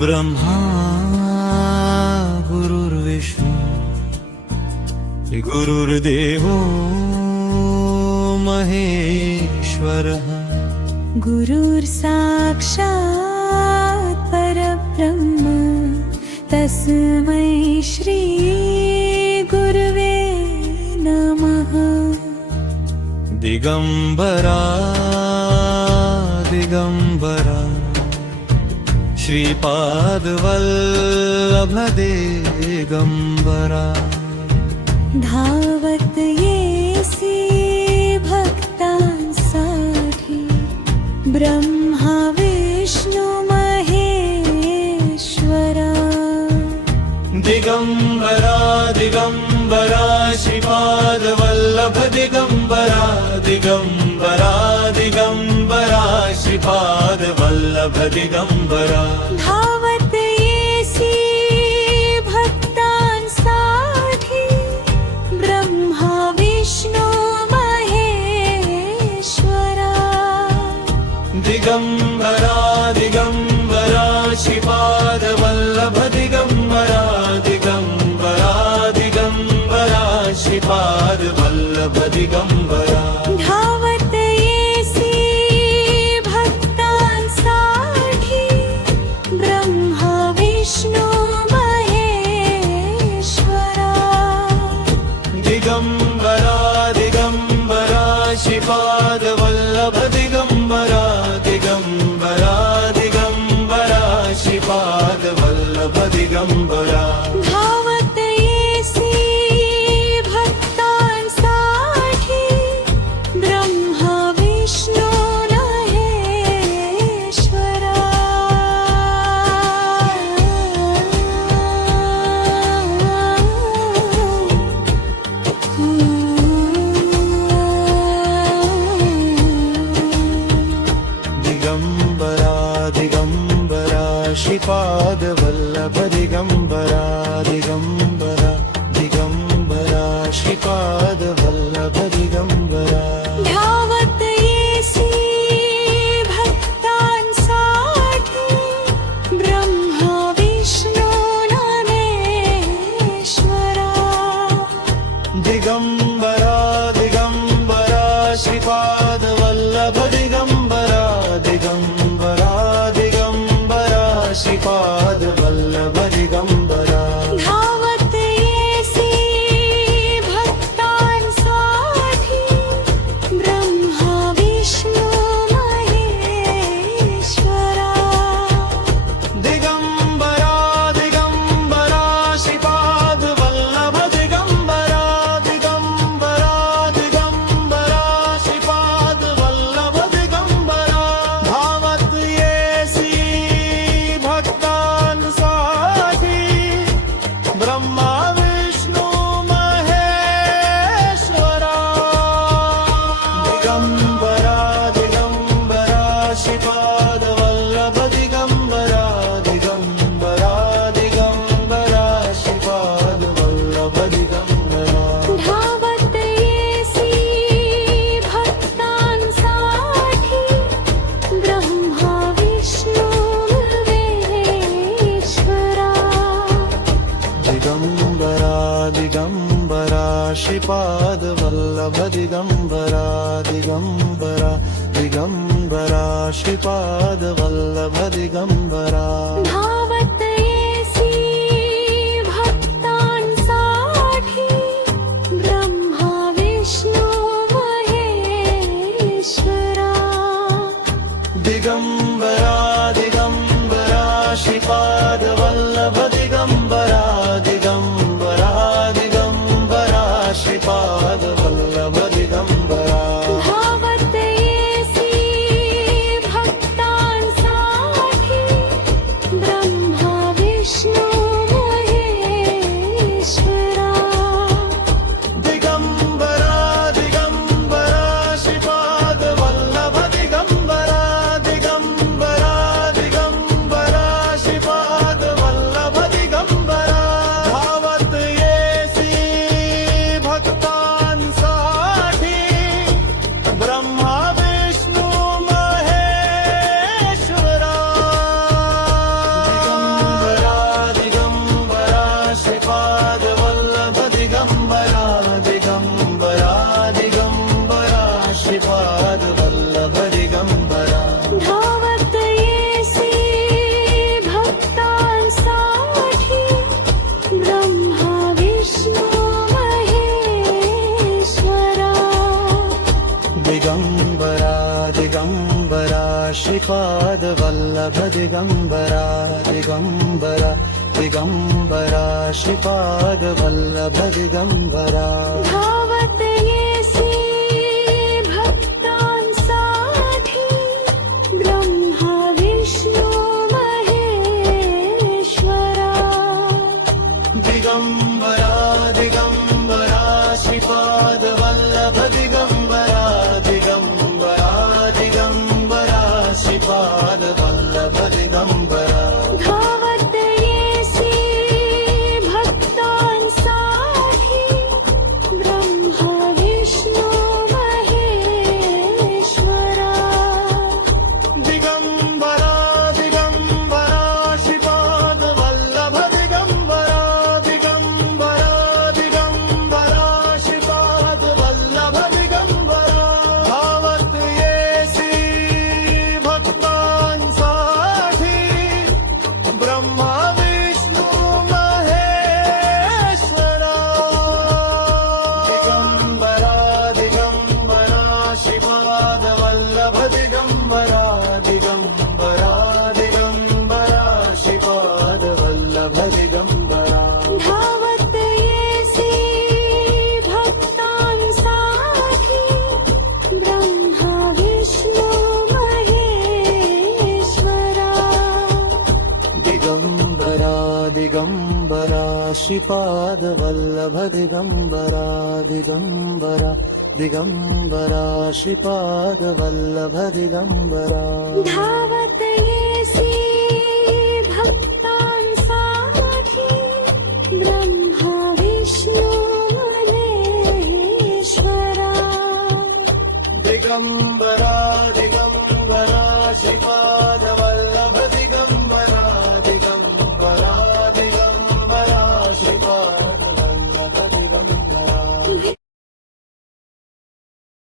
गुरुर्ब्रह्मा गुरुर्विष्णू गुरुर्देवो महेश्वरः गुरुर्साक्षात् परब्रह्म तस्मै श्री गुरुवे नमः। दिगंबरा दिगंबरा श्रीपादवल्लभ दिगंबरा धावत येसी भक्तांसाठी ब्रह्मा विष्णु महेश्वरा। दिगंबरा दिगंबरा श्रीपादवल्लभ दिगंबरा दिगंबरा दिगंबरा श्रीपादवल्लभ दिगंबरा धावत येसी भक्तांसाठी ब्रह्मा विष्णु महेश्वरा। दिगंबरा दिगंबरा श्रीपादवल्लभ दिगंबरा दिगंबरा दिगंबरा श्रीपादवल्लभ दिगंबरा धावत येसी भक्तांसाठी ब्रह्मा विष्णु महेश्वरा। दिगंबरा दिगंबरा श्रीपादवल्लभ दिगंबरा दिगंबरा दिगंबरा श्रीपादवल्लभ दिगंबरा धावत येसी भक्तांसाठी ब्रह्मा विष्णु महेश्वरा। दिगंबरा दिगंबरा श्रीपादवल्लभ दिगंबरा दिगंबरा दिगंबरा श्रीपादवल्लभ दिगंबरा धावत येसी भक्तांसाठी ब्रह्मा विष्णु महेश्वरा। दिगंबरा दिगंबरा श्रीपादवल्लभ दिगंबरा दिगंबरा दिगंबरा श्रीपादवल्लभ दिगंबरा धावत येसी भक्तांसाठी ब्रह्मा विष्णु महेश्वरा। दिगंबरा दिगंबरा श्रीपादवल्लभ दिगंबरा दिगंबरा दिगंबरा श्रीपादवल्लभ दिगंबरा धावत येसी भक्तांसाठी ब्रह्मा विष्णु महेश्वरा। दिगंबरा दिगंबरा श्रीपादवल्लभ दिगंबरा दिगंबरा दिगंबरा श्रीपादवल्लभ दिगंबरा धावत येसी भक्तांसाठी ब्रह्मा विष्णु महेश्वरा। दिगंबरा दिगंबरा श्रीपादवल्लभ दिगंबरा दिगंबरा दिगंबरा श्रीपादवल्लभ दिगंबरा धावत येसी भक्तांसाठी ब्रह्मा विष्णु महेश्वरा। दिगंबरा दिगंबरा श्रीपादवल्लभ दिगंबरा दिगंबरा दिगंबरा श्रीपादवल्लभ दिगंबरा धावत येसी भक्तांसाठी ब्रह्मा श्रीपाद वल्लभ दिगंबरा दिगंबरा दिगंबरा श्रीपाद वल्लभ दिगंबरा धावत येसी भक्तांसाठी ब्रह्मा विष्णू महेश्वरा दिगंबरा दिगंबरा श्रीपाद वल्लभ दिगंबरा दिगंबरा दिगंबरा श्रीपाद वल्लभ दिगंबरा धावत येसी भक्तांसाठी ब्रह्मा विष्णू महेश्वरा दिगंबरा दिगंबरा श्रीपाद वल्लभ दिगंबरा दिगंबरा दिगंबरा श्रीपाद वल्लभ दिगंबरा धावत येसी भक्तांसाठी ब्रह्मा विष्णू महेश्वरा दिगंबरा दिगंबरा श्रीपाद वल्लभ दिगंबरा दिगंबरा दिगंबरा श्रीपाद वल्लभ दिगंबरा धावत येसी भक्तांसाठी ब्रह्मा विष्णू महेश्वरा दिगंबरा दिगंबरा श्रीपाद वल्लभ दिगंबरा दिगंबरा दिगंबरा श्रीपाद वल्लभ दिगंबरा धावत येसी भक्तांसाठी ब्रह्मा विष्णू महेश्वरा दिगंबरा दिगंबरा